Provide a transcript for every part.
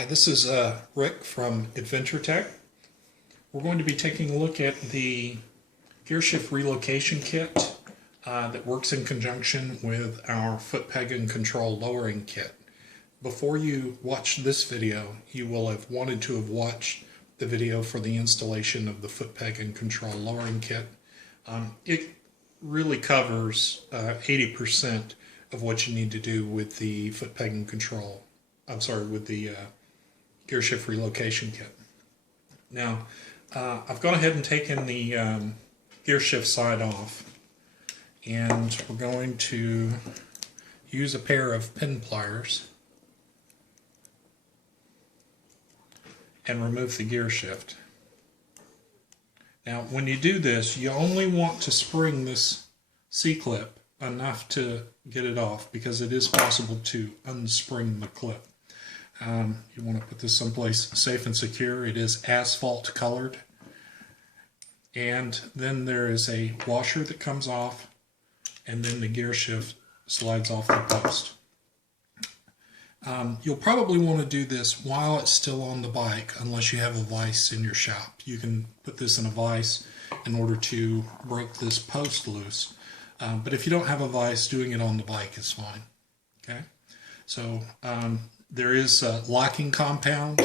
Hi, this is Rick from Adventure Tech. We're going to be taking a look at the gearshift relocation kit that works in conjunction with our foot peg and control lowering kit. Before you watch this video, you will have wanted to have watched the video for the installation of the foot peg and control lowering kit. It really covers 80% of what you need to do with the foot peg and control. With the gearshift relocation kit. Now, I've gone ahead and taken the gearshift side off, and we're going to use a pair of pin pliers and remove the gearshift. Now, when you do this, you only want to spring this C-clip enough to get it off, because it is possible to unspring the clip. You want to put this someplace safe and secure. It is asphalt colored. And then there is a washer that comes off, and then the gear shift slides off the post. You'll probably want to do this while it's still on the bike, unless you have a vise in your shop. You can put this in a vise in order to break this post loose. But if you don't have a vise, doing it on the bike is fine. Okay, so there is a locking compound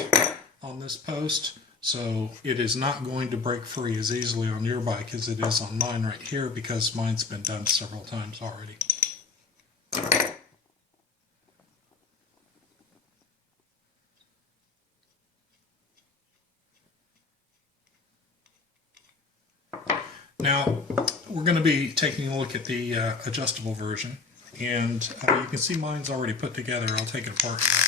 on this post, so it is not going to break free as easily on your bike as it is on mine right here, because mine's been done several times already. Now, we're going to be taking a look at the adjustable version, and you can see mine's already put together. I'll take it apart now.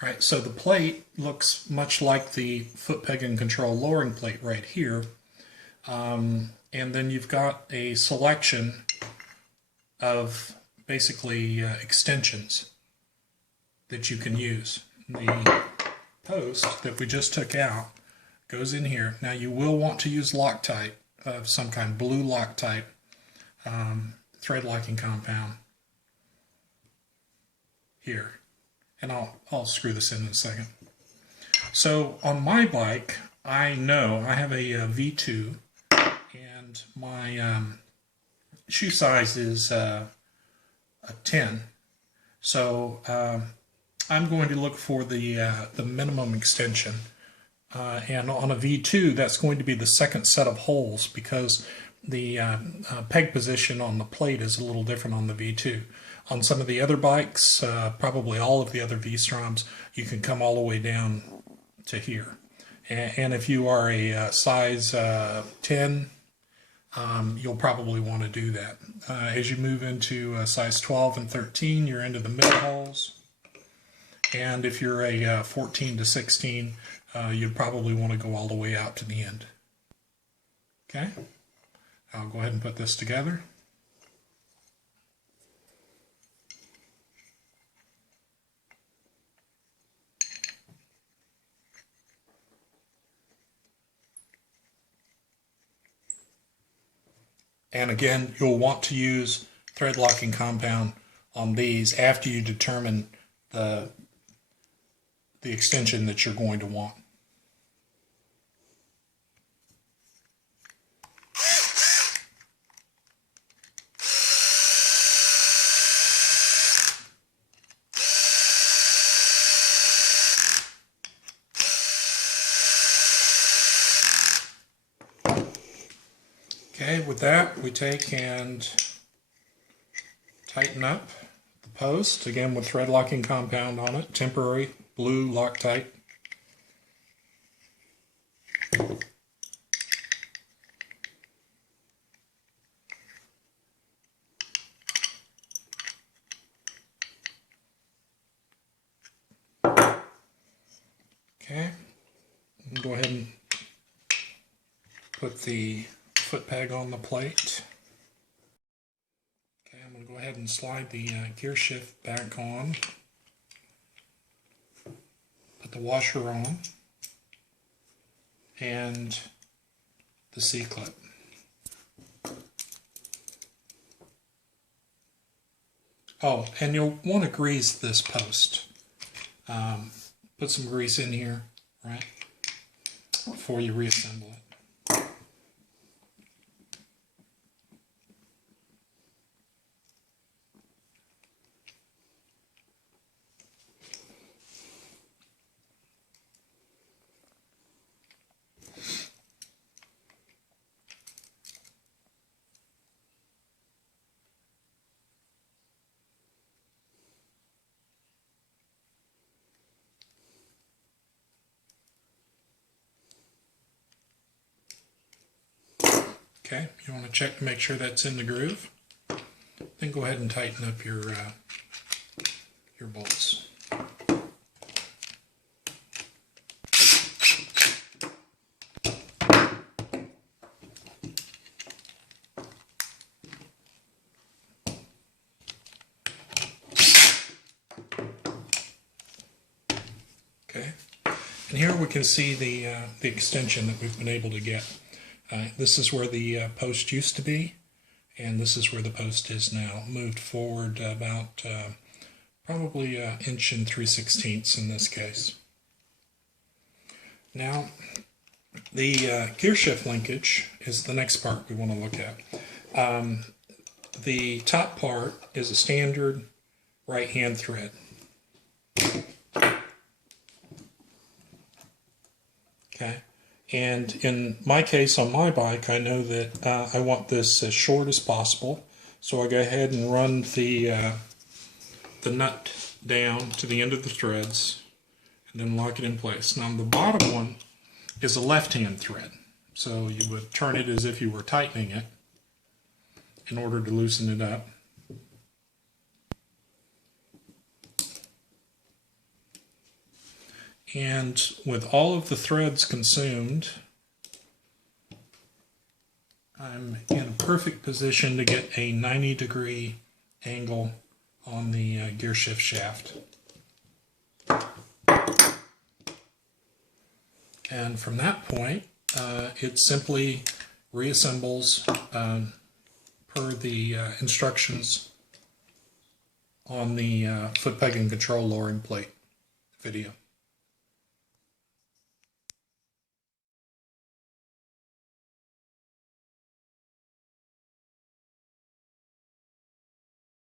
Right, so the plate looks much like the foot peg and control lowering plate right here. And then you've got a selection of basically extensions that you can use. The post that we just took out goes in here. Now you will want to use Loctite of some kind, blue Loctite, thread locking compound here. And I'll screw this in a second. So on my bike, I know I have a V2, and my shoe size is a 10. So I'm going to look for the minimum extension. And on a V2, that's going to be the second set of holes, because the peg position on the plate is a little different on the V2. On some of the other bikes, probably all of the other V-Stroms, you can come all the way down to here. And if you are a size 10, you'll probably want to do that. As you move into size 12 and 13, you're into the middle holes. And if you're a 14 to 16, you'd probably want to go all the way out to the end. Okay, I'll go ahead and put this together. And again, you'll want to use thread locking compound on these after you determine the extension that you're going to want. Okay, with that, we take and tighten up the post, again with thread locking compound on it, temporary blue Loctite. Okay, go ahead and put the foot peg on the plate. ahead and slide the gear shift back on. Put the washer on and the C-clip. Oh, and you'll want to grease this post. Put some grease in here, right, before you reassemble it. Okay, you want to check to make sure that's in the groove. Then go ahead and tighten up your bolts. Okay, and here we can see the extension that we've been able to get. This is where the post used to be, and this is where the post is now. Moved forward about probably 1 3/16 in this case. Now, the gear shift linkage is the next part we want to look at. The top part is a standard right-hand thread. Okay. And in my case, on my bike, I know that I want this as short as possible. So I go ahead and run the nut down to the end of the threads and then lock it in place. Now the bottom one is a left-hand thread. So you would turn it as if you were tightening it in order to loosen it up. And with all of the threads consumed, I'm in a perfect position to get a 90-degree angle on the gear shift shaft. And from that point, it simply reassembles per the instructions on the foot peg and control lowering plate video.